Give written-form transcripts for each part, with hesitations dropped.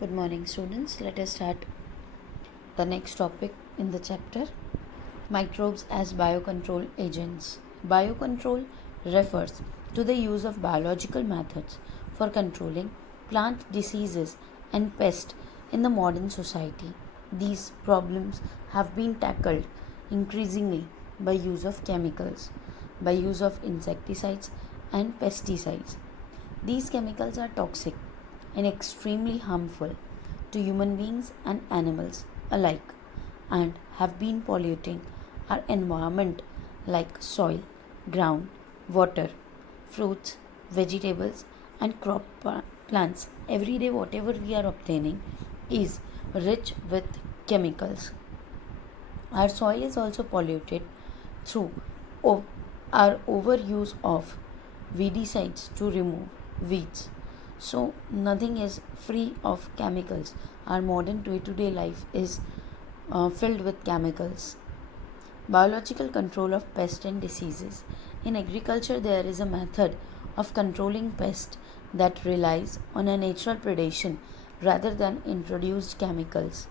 Good morning, students. Let us start the next topic in the chapter, microbes as biocontrol agents. Biocontrol refers to the use of biological methods for controlling plant diseases and pests in the modern society. These problems have been tackled increasingly by use of chemicals, by use of insecticides and pesticides. These chemicals are toxic and extremely harmful to human beings and animals alike and have been polluting our environment like soil, ground, water, fruits, vegetables, and plants. Every day, whatever we are obtaining is rich with chemicals. Our soil is also polluted through our overuse of weedicides to remove weeds. So, nothing is free of chemicals. Our modern day to day life is filled with chemicals. Biological control of pests and diseases. In agriculture, there is a method of controlling pests that relies on a natural predation rather than introduced chemicals.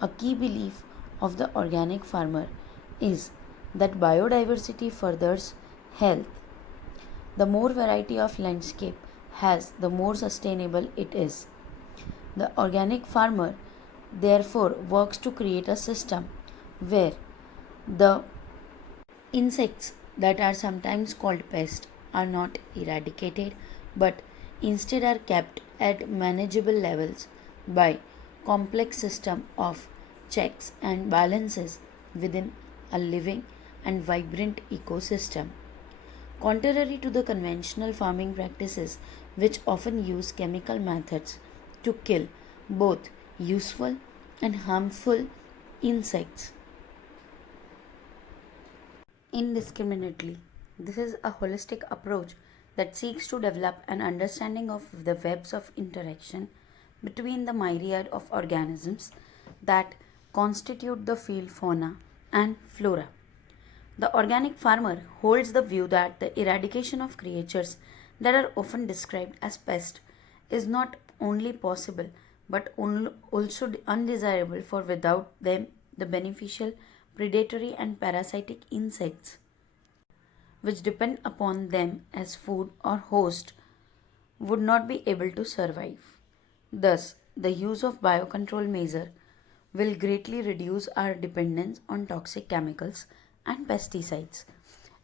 A key belief of the organic farmer is that biodiversity furthers health. The more variety of landscape has, the more sustainable it is. The organic farmer therefore works to create a system where the insects that are sometimes called pests are not eradicated but instead are kept at manageable levels by complex system of checks and balances within a living and vibrant ecosystem. Contrary to the conventional farming practices, which often use chemical methods to kill both useful and harmful insects indiscriminately. This is a holistic approach that seeks to develop an understanding of the webs of interaction between the myriad of organisms that constitute the field fauna and flora. The organic farmer holds the view that the eradication of creatures that are often described as pests is not only possible but also undesirable, for without them the beneficial predatory and parasitic insects which depend upon them as food or host would not be able to survive. Thus, the use of biocontrol measure will greatly reduce our dependence on toxic chemicals and pesticides.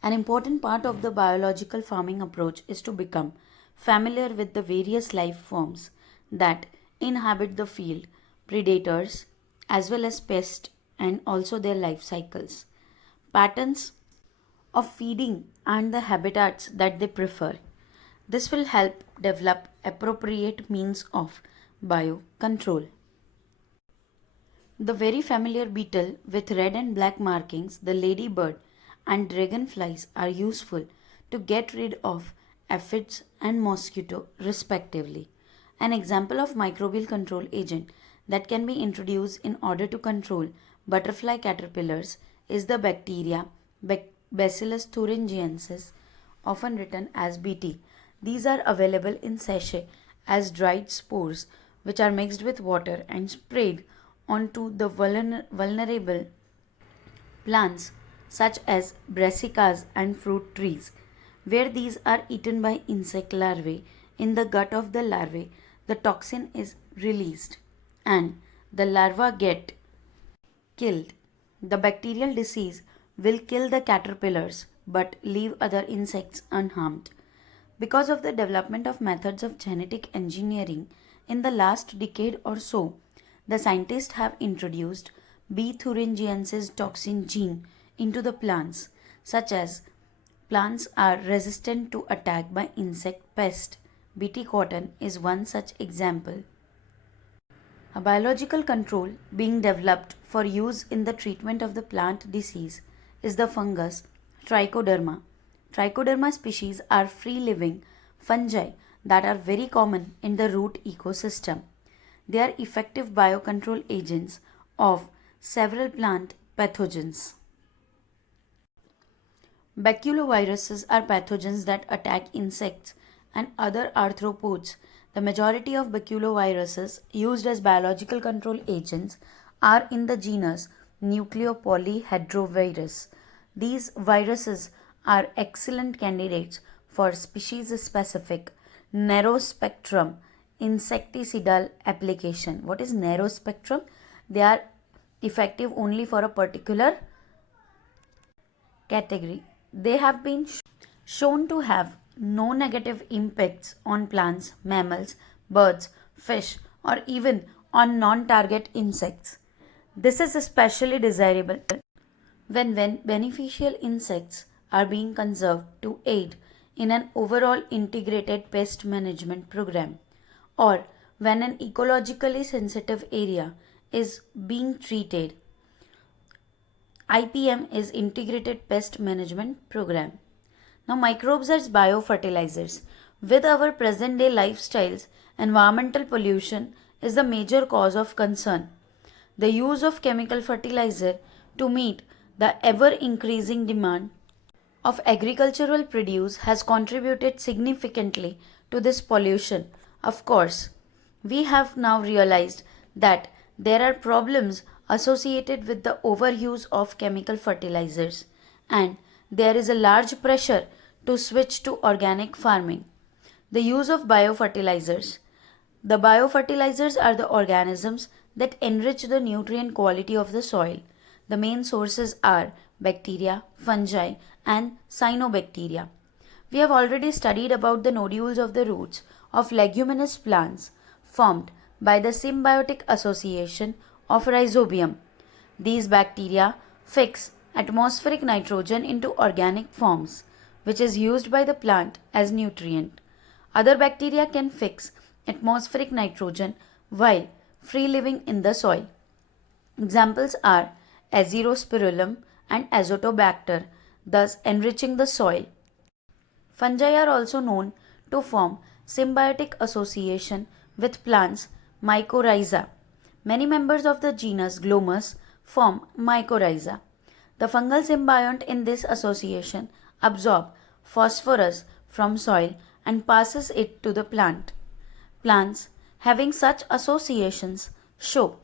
An important part of the biological farming approach is to become familiar with the various life forms that inhabit the field, predators, as well as pests, and also their life cycles, patterns of feeding, and the habitats that they prefer. This will help develop appropriate means of biocontrol. The very familiar beetle with red and black markings, the ladybird, and dragonflies are useful to get rid of aphids and mosquito respectively. An example of microbial control agent that can be introduced in order to control butterfly caterpillars is the bacteria Bacillus thuringiensis, often written as Bt. These are available in sachet as dried spores which are mixed with water and sprayed onto the vulnerable plants such as brassicas and fruit trees. Where these are eaten by insect larvae, in the gut of the larvae, the toxin is released and the larvae get killed. The bacterial disease will kill the caterpillars but leave other insects unharmed. Because of the development of methods of genetic engineering in the last decade or so, the scientists have introduced B. thuringiensis toxin gene into the plants, such as plants are resistant to attack by insect pest. Bt cotton is one such example. A biological control being developed for use in the treatment of the plant disease is the fungus Trichoderma. Trichoderma species are free-living fungi that are very common in the root ecosystem. They are effective biocontrol agents of several plant pathogens. Baculoviruses are pathogens that attack insects and other arthropods The majority of baculoviruses used as biological control agents are in the genus Nucleopolyhedrovirus. These viruses are excellent candidates for species-specific, narrow-spectrum insecticidal application. What is narrow spectrum? They are effective only for a particular category. They have been shown to have no negative impacts on plants, mammals, birds, fish, or even on non-target insects. This is especially desirable when beneficial insects are being conserved to aid in an overall integrated pest management program, or when an ecologically sensitive area is being treated. IPM is Integrated Pest Management Program. Now, microbes as biofertilizers. With our present day lifestyles, environmental pollution is the major cause of concern. The use of chemical fertilizer to meet the ever increasing demand of agricultural produce has contributed significantly to this pollution. Of course, we have now realized that there are problems associated with the overuse of chemical fertilizers, and there is a large pressure to switch to organic farming. The use of biofertilizers. The biofertilizers are the organisms that enrich the nutrient quality of the soil. The main sources are bacteria, fungi, and cyanobacteria. We have already studied about the nodules of the roots of leguminous plants formed by the symbiotic association of rhizobium. These bacteria fix atmospheric nitrogen into organic forms, which is used by the plant as nutrient. Other bacteria can fix atmospheric nitrogen while free living in the soil. Examples are Azerospirillum and Azotobacter, thus enriching the soil. Fungi are also known to form symbiotic association with plants mycorrhiza. Many members of the genus Glomus form mycorrhiza. The fungal symbiont in this association absorbs phosphorus from soil and passes it to the plant. Plants having such associations show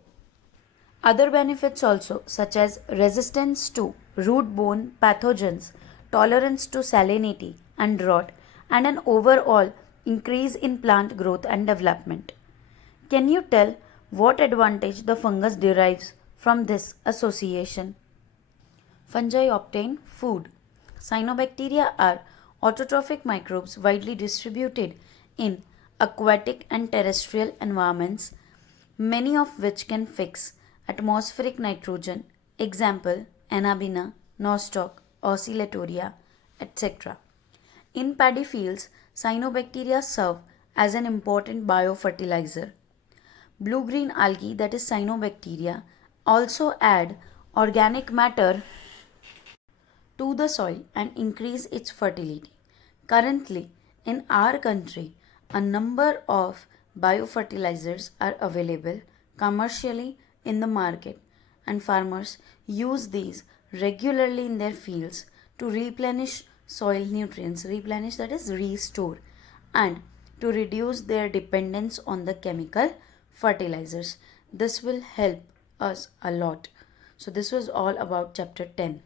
other benefits also, such as resistance to root-borne pathogens, tolerance to salinity and drought, and an overall increase in plant growth and development. Can you tell what advantage the fungus derives from this association? Fungi obtain food. Cyanobacteria are autotrophic microbes widely distributed in aquatic and terrestrial environments, many of which can fix atmospheric nitrogen. Example, Anabaena, Nostoc, Oscillatoria, etc. In paddy fields, cyanobacteria serve as an important biofertilizer. Blue-green algae, that is cyanobacteria, also add organic matter to the soil and increase its fertility. Currently, in our country, a number of biofertilizers are available commercially in the market, and farmers use these regularly in their fields to replenish soil nutrients, replenish, that is restore, and to reduce their dependence on the chemical fertilizers. This will help us a lot. So this was all about chapter 10.